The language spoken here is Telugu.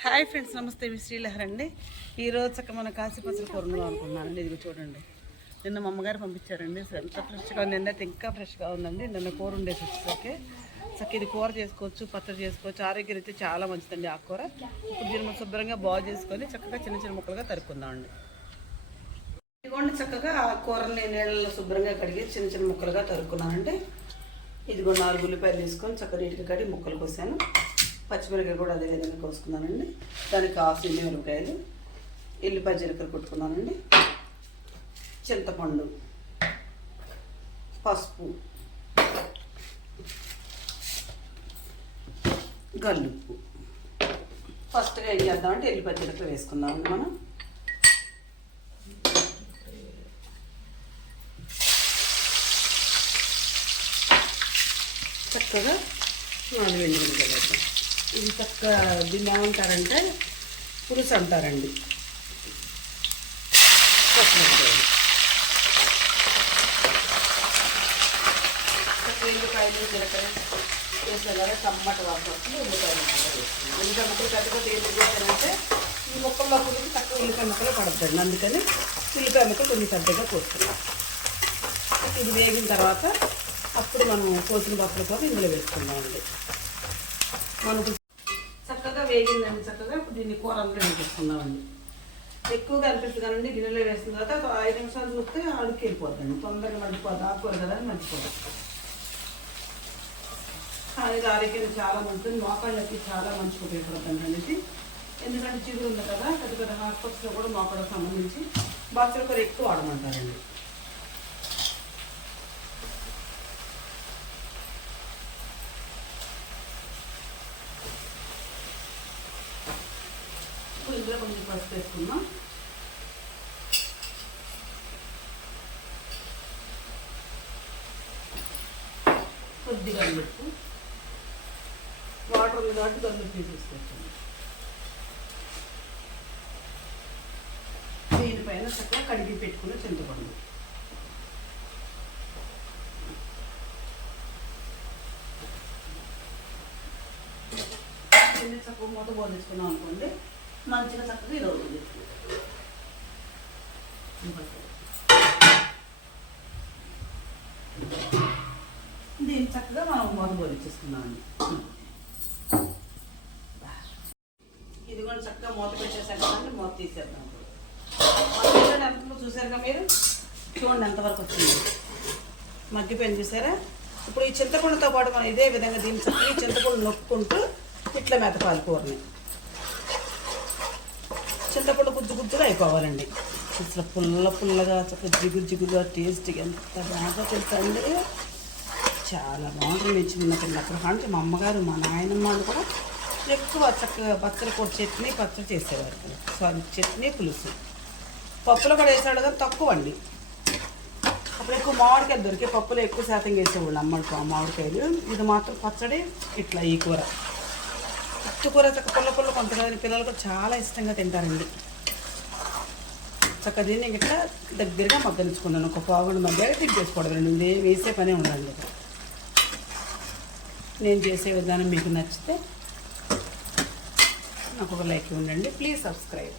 హాయ్ ఫ్రెండ్స్, నమస్తే. మీ శ్రీలహర్ అండి. ఈరోజు చక్క మన కాశీపచ్చల కూరలో అనుకున్నానండి. ఇది చూడండి, నిన్న మా అమ్మగారు పంపించారండి. ఎంత ఫ్రెష్గా ఉంది, నిన్నైతే ఇంకా ఫ్రెష్గా ఉందండి. నిన్న కూర ఉండేసి వచ్చేసరికి చక్క ఇది కూర చేసుకోవచ్చు, పచ్చడి చేసుకోవచ్చు. ఆరోగ్యం అయితే చాలా మంచిదండి ఆ కూర. ఇప్పుడు దీన్ని శుభ్రంగా బాగు చేసుకొని చక్కగా చిన్న చిన్న ముక్కలుగా తరుక్కుందామండి. ఇదిగోండి, చక్కగా ఆ కూరని నీళ్ళలో శుభ్రంగా కడిగి చిన్న చిన్న ముక్కలుగా తరుక్కున్నానండి. ఇదిగో 4 ఉల్లిపాయలు తీసుకొని చక్కగా నీటికి కడిగి ముక్కలు కోసాను. పచ్చిమిరకాయలు కూడా అదే విధంగా కోసుకున్నానండి. దానికి కావాల్సిన మిరపకాయలు, ఎల్లిపాయ జీలకర్ర కొట్టుకున్నానండి, చింతపండు, పసుపు, గల్లుప్పు. ఫస్ట్గా ఏం చేద్దామంటే ఎల్లిపాయ జీలకర్ర వేసుకుందామండి. మనం చక్కగా 4 ఎండుమిరపకాయలు వేద్దాం. ఇది చక్కగా దీన్ని ఏమంటారంటే పులుసు అంటారండి. పచ్చిమిరపకాయలు, చక్కగా ఎల్లిపాయలు జీలకర్ర వేసిన కదా టమాటా వాసన ఉల్లిపాయ ముక్కలు వేస్తున్నాం. ఉల్లిపాయ ముక్కలు పెద్దగా ఏం చేశారంటే ఈ ముక్కల్లో పులికి చక్కగా ఉల్లిపాయ ముక్కలు పడుతుంది. అందుకని ఉల్లిపాయ ముక్కలు కొంచెం పెద్దగా కోస్తున్నాం. ఇది వేగిన తర్వాత అప్పుడు మనం కోసిన పప్పులతో ఇందులో వేసుకుందామండి. మనకు చక్కగా వేగిందండి. చక్కగా ఇప్పుడు దీన్ని కూర అంతా వేసుకుందామండి. ఎక్కువగా అనిపిస్తుంది కానండి, గిన్నెలో వేసిన తర్వాత 5 నిమిషాలు చూస్తే అడుక్కి వెళ్ళిపోద్దండి. తొందరగా మర్చిపోద్ది, ఆకుకూర కదా అని మర్చిపోద్ది. కానీ ఇది ఆరోగ్యం చాలా మంచిది, మోకాళ్ళకి చాలా మంచిగా ఉపయోగపడుతుంది అనేది. ఎందుకంటే చిగురు ఉంది కదా, పెద్ద పెద్ద హాస్పిటల్స్లో కూడా మోకాళ్ళకు సంబంధించి బచ్చల కూర ఎక్కువ వాడమంటారండి. ఇందులో కొంచెం పసుపు వేసుకుందాం. కొద్దిగా గల్లుప్పు, వాటర్ ఉంది కాబట్టి గల్లుప్పు తీసేసుకుంటాం. దీనిపైన చక్కగా కడిగి పెట్టుకున్న చింతపండు, చక్కగా మూత పోసేసుకున్నాం అనుకోండి, మంచిగా చక్కగా ఇది అవుతుంది. దీన్ని చక్కగా మనం మూత పోలిచ్చేసుకున్నామండి. ఇది కూడా చక్కగా మూత పెట్టేసాక మూత తీసేద్దాం. ఎంత చూసారుగా మీరు, చూడండి ఎంతవరకు వచ్చింది, మగ్గిపోయింది చూసారా. ఇప్పుడు ఈ చింతపండుతో పాటు మనం ఇదే విధంగా దీన్ని చక్కగా చింతపండు నొక్కుంటూ ఇట్లా మెతకాలి కూరని. చింతపండు గుజ్జు గుజ్జుగా అయిపోవాలండి. అసలు పుల్లగా చక్కగా జిగురు జిగురుగా టేస్ట్గా ఎంత బాగా తెలుసండి, చాలా బాగుంటుంది. నేను చిన్న పిల్లప్పుడు అంటే మా అమ్మగారు మా నాయనమ్మ వాళ్ళు కూడా ఎక్కువ చక్కగా బచ్చల కూర చట్నీ పచ్చడి చేసేవారు. చట్నీ పులుసు పప్పులో కూడా వేసాడు కానీ తక్కువ అండి. అప్పుడు ఎక్కువ మామిడికాయలు దొరికే, పప్పులో ఎక్కువ శాతం వేసేవాళ్ళు అమ్మడికి ఆ మామిడికాయలు. ఇది మాత్రం పచ్చడి ఇట్లా ఈ కూర కూర చక్క పుల్ల కొంతగా పిల్లలు కూడా చాలా ఇష్టంగా తింటారండి. చక్క దీన్ని ఇట్లా దగ్గరగా మగ్గనించుకున్నాను. ఒక పావుగంట మధ్య తిప్పేసుకోవడం. ఇది వేసే పనే ఉండండి. నేను చేసే విధానం మీకు నచ్చితే నాకు ఒక లైక్ ఇవ్వండి. Please subscribe.